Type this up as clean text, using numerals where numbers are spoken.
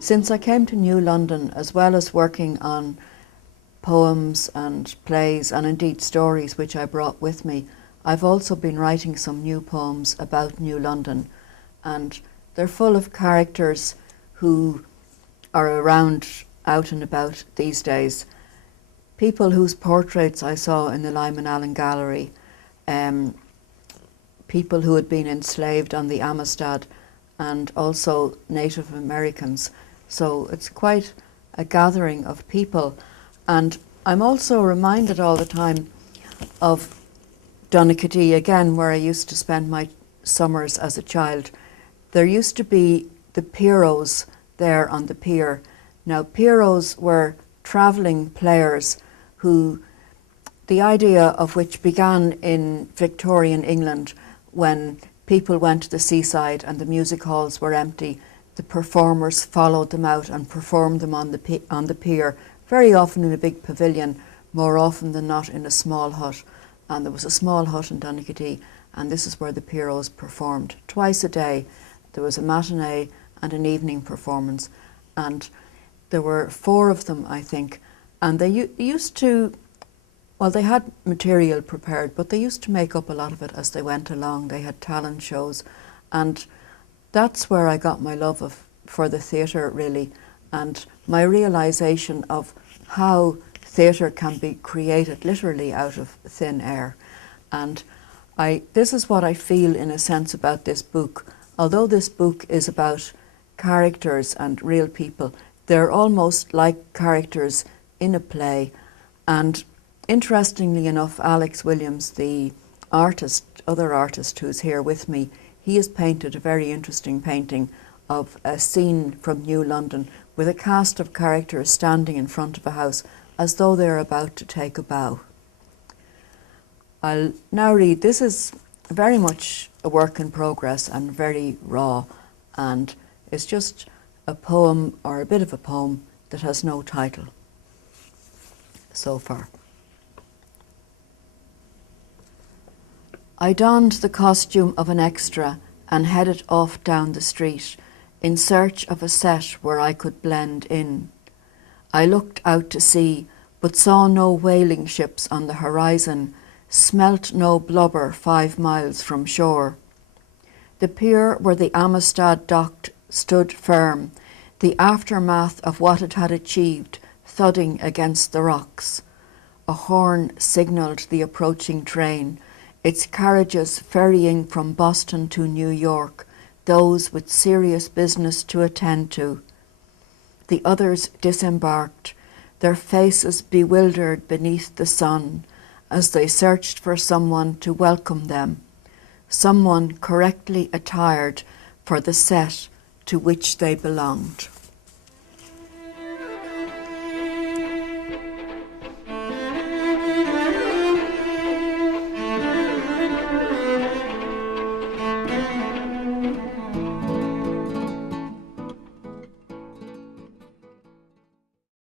Since I came to New London, as well as working on poems and plays and indeed stories which I brought with me, I've also been writing some new poems about New London, and they're full of characters who are around, out and about these days. People whose portraits I saw in the Lyman Allen Gallery, people who had been enslaved on the Amistad, and also Native Americans. So it's quite a gathering of people. And I'm also reminded all the time of Dunkatee, again, where I used to spend my summers as a child. There used to be the Pierrots there on the pier. Now, Pierrots were travelling players who, the idea of which began in Victorian England when people went to the seaside and the music halls were empty. The performers followed them out and performed them on the pier, very often in a big pavilion, more often than not in a small hut. And there was a small hut in Dunkatee, and this is where the Pierrots performed. Twice a day, there was a matinee and an evening performance, and there were 4 of them, I think, and they used to, well, they had material prepared, but they used to make up a lot of it as they went along. They had talent shows, and that's where I got my love for the theatre, really, and my realisation of how theatre can be created literally out of thin air. And this is what I feel in a sense about this book. Although this book is about characters and real people, they're almost like characters in a play. And interestingly enough, Alex Williams, the artist, other artist who's here with me, he has painted a very interesting painting of a scene from New London with a cast of characters standing in front of a house as though they're about to take a bow. I'll now read. This is very much a work in progress and very raw, and it's just a poem, or a bit of a poem, that has no title so far. I donned the costume of an extra and headed off down the street in search of a set where I could blend in. I looked out to sea, but saw no whaling ships on the horizon, smelt no blubber 5 miles from shore. The pier where the Amistad docked stood firm, the aftermath of what it had achieved thudding against the rocks. A horn signalled the approaching train, its carriages ferrying from Boston to New York, those with serious business to attend to. The others disembarked, their faces bewildered beneath the sun, as they searched for someone to welcome them, someone correctly attired for the set to which they belonged.